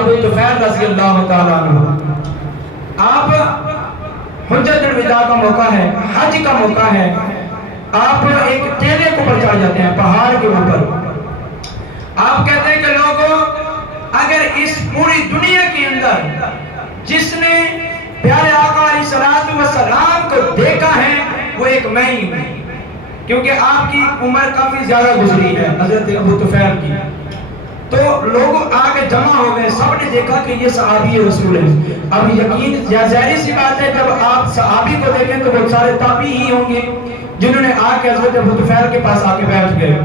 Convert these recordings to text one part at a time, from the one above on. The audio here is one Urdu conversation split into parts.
ابو طفیل رضی اللہ تعالیٰ عنہ، آپ حجۃ الوداع کا موقع ہے، حج کا موقع ہے، آپ ایک ٹیلے کے اوپر چڑھ جاتے ہیں، پہاڑ کے اوپر۔ آپ کہتے ہیں کہ لوگوں، اگر اس پوری دنیا کے اندر جس نے پیارے آقا علیہ السلام کو دیکھا ہے وہ ایک میں ہی ہوں، کیونکہ آپ کی عمر کافی زیادہ گزری ہے حضرت ابو طفیل کی۔ تو لوگ آگے جمع ہو گئے، سب نے دیکھا کہ یہ صحابی رسول ہے۔ اب یقین ظاہری سی بات ہے، جب آپ صحابی کو دیکھیں تو بہت سارے تابعی ہی ہوں گے جنہوں نے آ کے حضرت ابو طفیل کے پاس آ کے بیٹھ گئے۔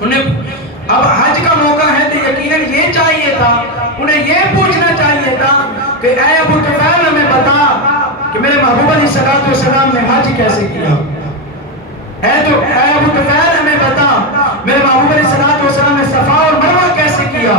انہیں اب حج کا موقع ہے تو یقیناً یہ چاہیے تھا، انہیں یہ پوچھنا چاہیے تھا کہ اے ابو طفیل ہمیں بتا کہ میرے محبوب علیہ السلام نے حج کیسے کیا۔ اے ابو طفیل ہمیں بتا میرے محبوب علیہ السلام نے صفا اور مروہ کیسے کیا۔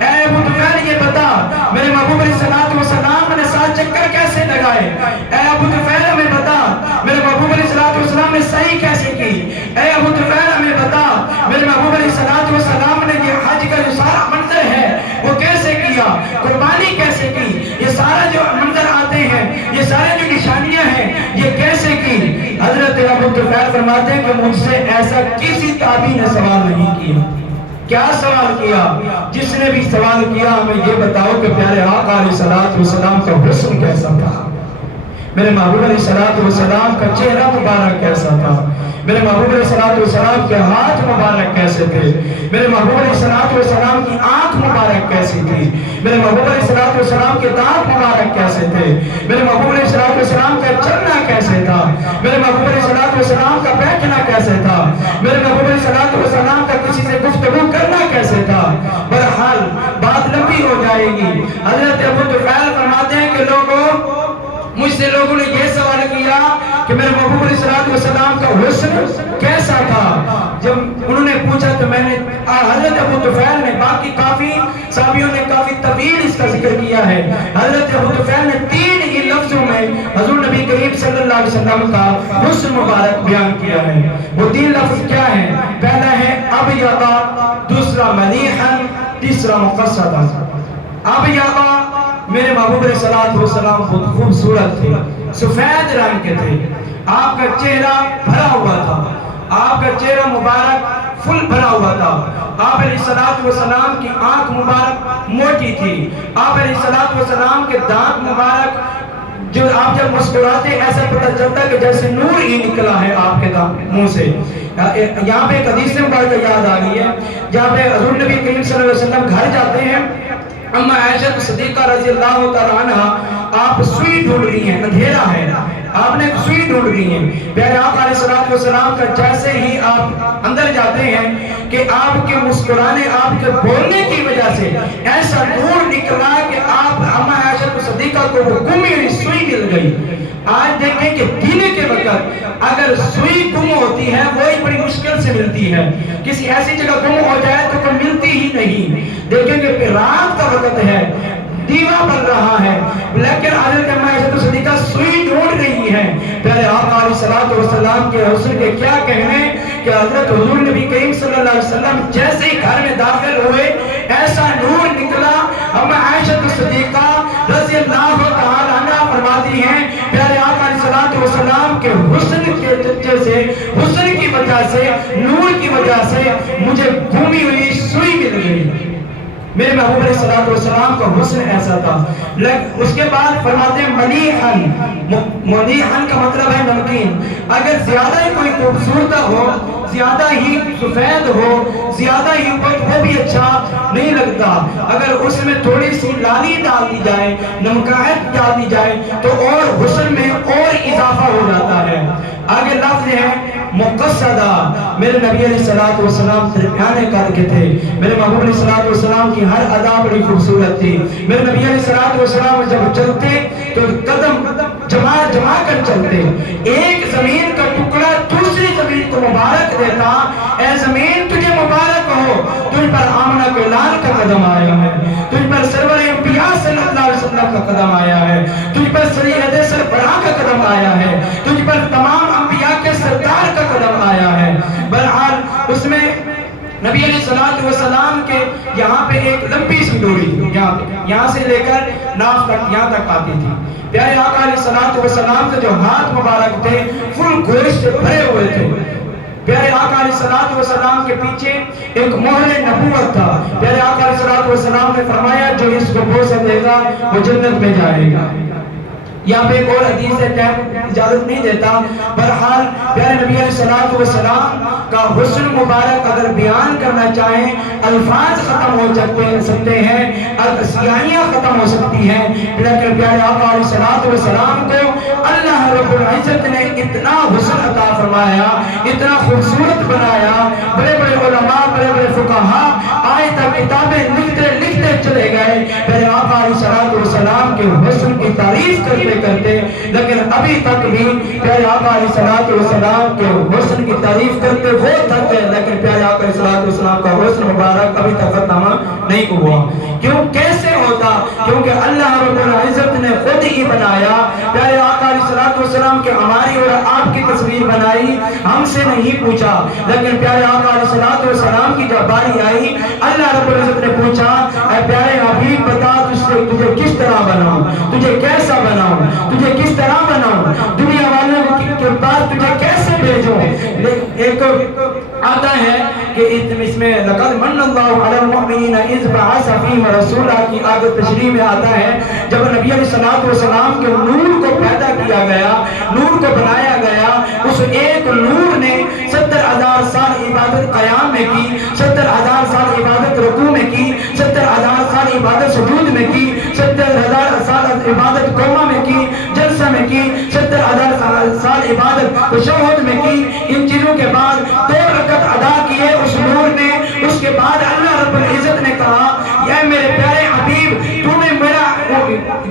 اے ابو طفیل یہ بتا میرے محبوب علیہ السلام نے 7 چکر کیسے لگائے۔ اے ابو طفیل ہمیں بتا میرے محبوب علیہ السلام نے سعی کیسے کی۔ اے ابو طفیل ہمیں بتا میرے محبوب علیہ السلام نے یہ حج کا جو سارا منظر ہے وہ کیسے کیا، قربانی کیسے کی، یہ سارا جو منظر آتے ہیں، یہ سارے جو نشانیاں ہیں، یہ کیسے کی۔ حضرت ابو طفیل فرماتے ہیں کہ مجھ سے ایسا کسی تابعی نے سوال نہیں کیا۔ کیا سوال کیا؟ جس نے بھی سوال کیا ہمیں یہ بتاؤ کہ پیارے آقا علیہ السلام کا حسن کیسا تھا، میرے محبوب علیہ السلام کا چہرہ مبارک کیسا تھا، میرے محبوب علیہ السلام کے ہاتھ مبارک کیسے تھے، میرے محبوب علیہ السلام کی آنکھ مبارک کیسی تھی، میرے محبوب علیہ السلام کے دانت مبارک کیسے تھے، میرے محبوب علیہ السلام کا چلنا کیسے تھا، میرے محبوب علیہ السلام کا بیٹھنا کیسے تھا، میرے محبوب علیہ السلام کا کسی سے گفتگو کرنا کیسے تھا۔ بہرحال بات لمبی ہو جائے گی۔ حضرت ابو طفیل فرماتے ہیں کہ لوگوں، مجھ سے لوگوں نے یہ سوال کیا کہ میرے محبوب علیہ السلام کا حسن کیسا تھا۔ جب انہوں نے پوچھا تو میں نے، حضرت ابو طفیل نے، باقی کافی صحابیوں نے کافی طویل اس کا ذکر کیا ہے، حضرت ابو طفیل نے 3 ہی لفظوں میں حضور نبی کریم صلی اللہ علیہ وسلم کا حسن مبارک بیان کیا ہے۔ وہ 3 لفظ کیا ہیں؟ پہلا ہے ابیضا، دوسرا ملیحا، تیسرا مقصدا۔ ابیضا، میرے محبوب علیہ السلام بہت خوبصورت تھے، سفید رنگ کے تھے، آپ کا چہرہ بھرا ہوا تھا، آپ کا چہرہ مبارک فل بھرا ہوا تھا، آپ علیہ السلام کی آنکھ مبارک موٹی تھی، آپ علیہ السلام کے دانت مبارک، جو آپ جب مسکراتے ایسا پتہ چلتا کہ جیسے نور ہی نکلا ہے آپ کے منہ سے۔ یہاں پہ ایک حدیث مبارکہ یاد آ گئی ہے، جہاں پہ حضور نبی کریم صلی اللہ علیہ وسلم گھر جاتے ہیں، اما عائشہ صدیقہ رضی اللہ تعالیٰ عنہ آپ سوئی ڈھونڈ رہی ہیں، اندھیرا ہے، آپ نے سوئی ڈھونڈ رہی ہیں۔ پیارے آقا علیہ السلام کا جیسے ہی آپ اندر جاتے ہیں کہ آپ کے مسکرانے، آپ کے بولنے کی وجہ سے ایسا نور نکلا کہ آپ اما عائشہ صدیقہ کو وہ گمی ہوئی سوئی مل گئی۔ آج دیکھیں کہ دن کے وقت اگر سوئی گم ہوتی ہے وہی بڑی مشکل سے ملتی ہے، کسی ایسی جگہ گم ہو جائے تو کوئی ملتی ہی نہیں۔ دیکھیں کہ رات کا وقت ہے، دیوا بن رہا ہے، لیکن حضرت اما عائشہ صدیقہ سوئی ڈھونڈ رہی ہے۔ پیارے آقا علیہ السلام کے حسن کے کیا کہنے کہ حضرت حضور نبی کریم صلی اللہ علیہ وسلم جیسے ہی گھر میں داخل ہوئے ایسا نور نکلا۔ اما عائشہ صدیقہ رضی اللہ تعالی عنہا فرماتی ہیں پیارے آقا علیہ السلام کے حسن کے وجہ سے، حسن کی وجہ سے، نور کی وجہ سے مجھے گھومی ہوئی سوئی مل گئی۔ میرے محبوب علیہ السلام کا حسن ایسا تھا۔ اس کے بعد فرماتے ہیں ملیحن، ملیحن کا مطلب ہے نمکین۔ اگر زیادہ ہی کوئی خوبصورت ہو، زیادہ ہی سفید ہو، زیادہ ہی وہ بھی اچھا نہیں لگتا، اگر اس میں تھوڑی سی لالی ڈال دی جائے، نمکاہت ڈال دی جائے تو اور حسن میں اور اضافہ ہو جاتا ہے۔ آگے لفظ ہے مقصدہ، میرے نبی علیہ السلام درمیانے قد کے تھے، میرے محبوب علیہ السلام کی ہر ادا بڑی خوبصورت تھی۔ میرے نبی علیہ السلام جب چلتے تو قدم جما کر چلتے، ایک زمین کا ٹکڑا دوسری زمین کو مبارک دیتا، اے زمین تجھے مبارک ہو، تجھ پر آمنہ کے لال کا قدم آیا ہے، تجھ پر سرور انبیاء صلی اللہ علیہ وسلم کا قدم آیا ہے، تجھ پر سید سربراہ کا قدم آیا ہے، تجھ پر تمام انبیاء کے سردار کا قدم آیا ہے۔ بہرحال اس میں نبی علیہ السلام کے یہاں پہ ایک لمبی سی ڈوری یہاں سے لے کر ناف تک یہاں تک آتی تھی. پیارے آقا علیہ الصلوۃ والسلام کے جو ہاتھ مبارک تھے فل گوشت سے بھرے ہوئے تھے. پیارے آقا علیہ الصلوۃ والسلام کے پیچھے ایک مہر نبوت تھا. پیارے آقا علیہ الصلوۃ والسلام نے فرمایا جو اس کو بوسہ دے گا وہ جنت میں جائے گا. یہاں پہ ایک اور حدیث ہے، ٹائم اجازت نہیں دیتا. بہرحال پیارے نبی علیہ الصلوۃ والسلام کا حسن مبارک اگر بیان کرنا چاہیں الفاظ ختم ہو سکتے ہیں، سیاہیاں ختم ہو سکتی ہیں، لیکن پیارے آقا علیہ الصلوۃ والسلام کو اللہ رب العزت نے اتنا حسن عطا فرمایا، اتنا خوبصورت بنایا. بڑے بڑے علماء، بڑے بڑے فقہاء آج تک کتابیں لکھتے چلے گئے پیارے آقا علیہ الصلوۃ والسلام کے حسن کی تعریف کرتے، لیکن ابھی تک بھی پیارے آقا علیہ الصلوۃ والسلام کے حسن کی تعریف کرتے وہ تک ہے، لیکن پیارے آقا علیہ الصلوۃ والسلام کا حسن مبارک ابھی تک ختم نہیں ہوا. کیوں؟ کیسے ہوتا؟ کیونکہ اللہ رب العزت نے خود ہی بنایا. پیارے آقا علیہ الصلوۃ والسلام کے ہماری اور آپ کی تصویر بنائی، ہم سے نہیں پوچھا. لیکن پیارے آقا علیہ الصلوۃ والسلام کی جب باری آئی اللہ رب العزت نے پوچھا اے پیارے حبیب بتا تجھے کس طرح بناؤں، تجھے کیسا بناؤں، تجھے کس طرح بناؤں، دنیا والوں کے پاس تجھے کیسے بھیجوں. ایک آتا ہے کہ اس میں لقد من اللہ علی المؤمنین اذ بعث فیہم رسولا کی آگے تشریح میں آتا ہے جب نبی علیہ الصلوۃ والسلام کے نور کو پیدا کیا گیا، نور کو بنایا گیا، اس ایک نور نے 70,000 سال عبادت قیام میں کی، 70,000 سال عبادت رکوع میں کی، 70,000 سال عبادت سجود میں کی، 70,000 سال عبادت قومہ میں کی، جلسہ میں کی، 70,000 سال عبادت تشہد میں کی. ان چیزوں کے بعد 2 رکعت ادا کیے اس نور نے. اس کے بعد اللہ رب العزت نے کہا یا میرے پیارے حبیب تو نے میرا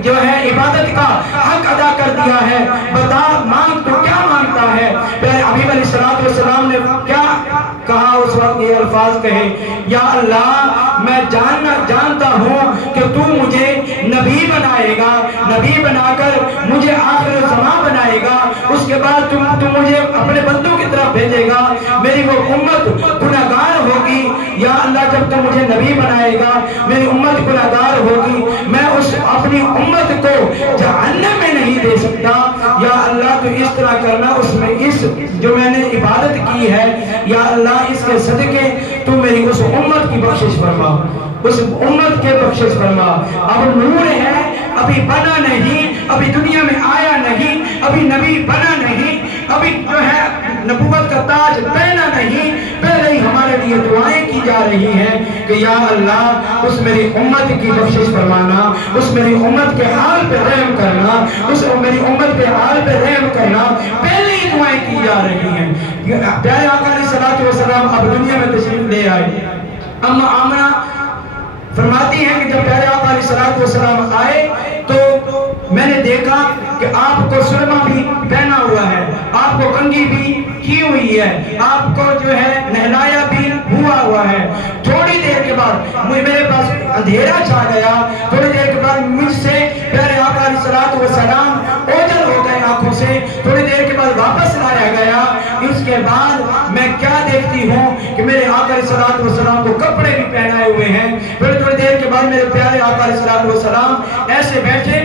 جو ہے عبادت کا حق ادا کر دیا ہے، بتا مانگ تو کیا مانگتا ہے. پیارے حبیب علیہ الصلوۃ والسلام نے کیا کہا اس وقت؟ یہ الفاظ کہے یا اللہ میں جانتا ہوں کہ تو مجھے نبی بنائے گا، نبی بنا کر مجھے آخر زمان بنائے گا، اس کے بعد تو مجھے اپنے بندوں کی طرف بھیجے گا، میری وہ امت گناہگار ہوگی. یا اللہ جب تو مجھے نبی بنائے گا میری امت گناہگار ہوگی، میں اس اپنی امت کو جہنم میں نہیں دے سکتا. یا اللہ تو اس طرح کرنا، اس میں اس جو میں نے عبادت کی ہے یا اللہ اس کے صدقے تو میری اس امت کی بخشش فرما، اس امت کے بخشش فرما. اب نور ہے، ابھی بنا نہیں، ابھی دنیا میں آیا نہیں، ابھی نبی بنا نہیں، ابھی جو ہے نبوت کا تاج پہنا نہیں، پہلے ہی ہمارے لیے دعائیں کی جا رہی ہیں کہ یا اللہ اس میری امت کی بخشش فرمانا، اس میری امت کے حال پہ رحم کرنا، اس میری امت کے حال پہ رحم کرنا، پہلے ہی دعائیں کی جا رہی ہیں. پیارے آقا علیہ الصلوۃ والسلام اب دنیا میں تشریف لے آئے. اما آمنہ فرماتی ہیں کہ جب پیارے آقا علیہ الصلوۃ والسلام آئے تو میں نے دیکھا کہ آپ کو سرما بھی پہنا ہوا ہے، آپ کو کنگھی بھی کی ہوئی ہے، آپ کو جو ہے نہلایا بھی ہوا ہے. تھوڑی دیر کے بعد میرے پاس اندھیرا چھا گیا، تھوڑی دیر کے بعد مجھ سے پیارے آقا علیہ الصلوۃ والسلام اوجھل ہو گئے آنکھوں سے، تھوڑی دیر کے بعد واپس لایا گیا. اس کے بعد میں کیا دیکھتی ہوں کہ میرے آقا علیہ الصلوۃ والسلام کو کپڑے بھی پہنائے ہوئے ہیں. پھر تھوڑی دیر کے بعد میرے پیارے آقا علیہ الصلوۃ والسلام ایسے بیٹھے،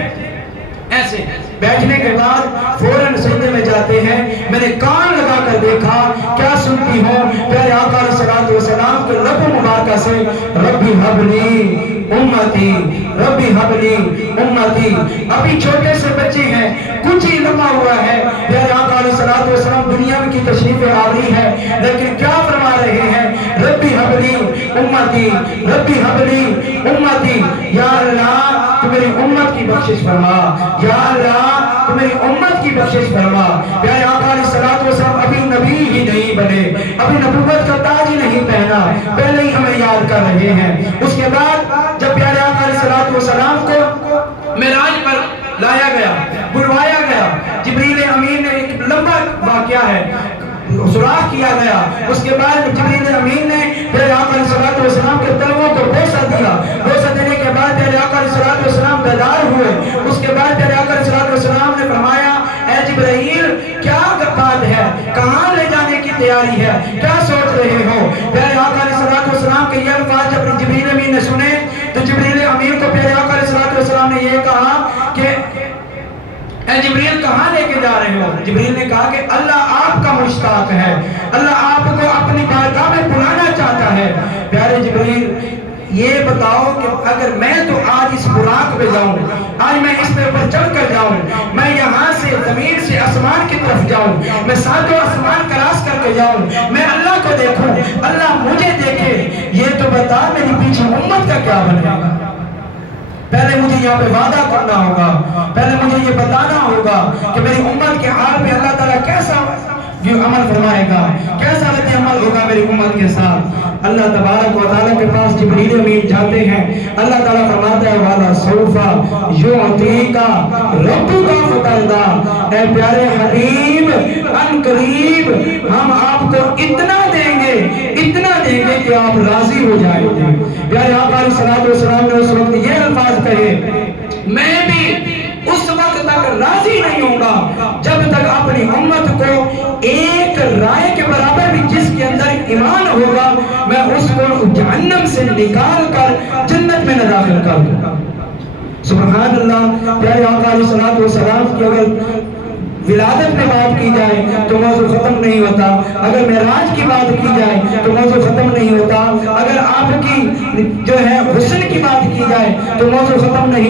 ایسے بیٹھنے کے بعد فوراً سجدے میں جاتے ہیں. میں نے کان لگا کر دیکھا کیا سنتی ہوں پیارے آقا علیہ الصلوۃ والسلام کے لب مبارکہ سے ربی حبلی امتی، ربی حبلی امتی. ابھی چھوٹے سے بچے ہیں، کچھ ہی لمحہ ہوا ہے، پیارے آقا علیہ الصلوۃ والسلام دنیا کی تشریف آوری ہے، لیکن کیا فرما رہے ہیں؟ ربی حبلی امتی، ربی حبلی امتی. یا اللہ تو میری امت کی بخشش فرما، یا اللہ تو میری امت کی بخشش فرما. پیارے آقا علیہ الصلوۃ والسلام ابھی نبی ہی نہیں بنے، ابھی نبوت کا تاج ہی نہیں پہنا، پہلے ہی ہمیں یاد کر رہے ہیں. اس کے بعد جب پیارے آقا علیہ الصلوۃ والسلام کو معراج پر لایا گیا، بلوایا گیا، جبریل امین نے ایک لمبا واقعہ ہے سراغ کیا گیا. اس کے بعد جبریل امین نے پیارے آقا علیہ الصلوۃ والسلام کے تلووں کو بوسہ دیا. بوسہ دینے کے بعد پیارے آقا علیہ الصلوۃ والسلام بیدار ہوئے. اس کے بعد پیارے آقا علیہ الصلوۃ والسلام نے فرمایا اے جبرائیل کیا بات ہے، کہاں لے جانے کی تیاری ہے، کیا سوچ رہے ہو؟ پیارے آقا علیہ الصلوۃ والسلام کے یہ الفاظ جب جبریل امین نے سنے تو جبریل امین کو جبریل کہاں لے کے جا رہے ہو؟ جبریل نے کہا کہ اللہ آپ کا مشتاق ہے، اللہ آپ کو اپنی بارگاہ میں بلانا چاہتا ہے۔ پیارے جبریل یہ بتاؤ کہ اگر میں تو آج اس براق پہ جاؤں، آج میں اس پہ اوپر چڑھ کر جاؤں، میں یہاں سے زمین سے آسمان کی طرف جاؤں، میں ساتوں آسمان کراس کر کے جاؤں، میں اللہ کو دیکھوں، اللہ مجھے دیکھے، یہ تو بتا میری پیچھے امت کا کیا بنے گا؟ پہلے مجھے یہاں پہ وعدہ کرنا ہوگا، پہلے مجھے یہ بتانا ہوگا کہ میری امت کے حال پہ اللہ تعالیٰ کیسا عمل فرمائے گا، کیسا رد عمل ہوگا میری امت کے ساتھ۔ اللہ تبارک و تعالیٰ کے پاس جبریل امین جاتے ہیں، اللہ تعالیٰ فرماتا ہے وَعَلَى سَوْفَ يُعْطِيكَ رَبُّكَ فَتَرْضَىٰ، اے پیارے حبیب ان قریب ہم آپ کو اتنا دیں گے کہ آپ راضی ہو جائیں گے۔ پیارے آقا علیہ السلام نے اس وقت یہ الفاظ کہے، میں بھی اس وقت تک راضی نہیں ہوں گا جب تک اپنی امت کو ایک رائے کے برابر بھی جس کے اندر ایمان ہوگا میں اس کو جہنم سے نکال کر جنت میں نہ داخل کر دوں گا۔ سبحان اللہ۔ پیارے آقا علیہ السلام کی اگر ولادت میں بات کی جائے تو موضوع ختم نہیں ہوتا، اگر معراج کی بات کی جائے تو موضوع ختم نہیں ہوتا، اگر آپ کی جو ہے حسن کی بات کی جائے تو موضوع ختم نہیں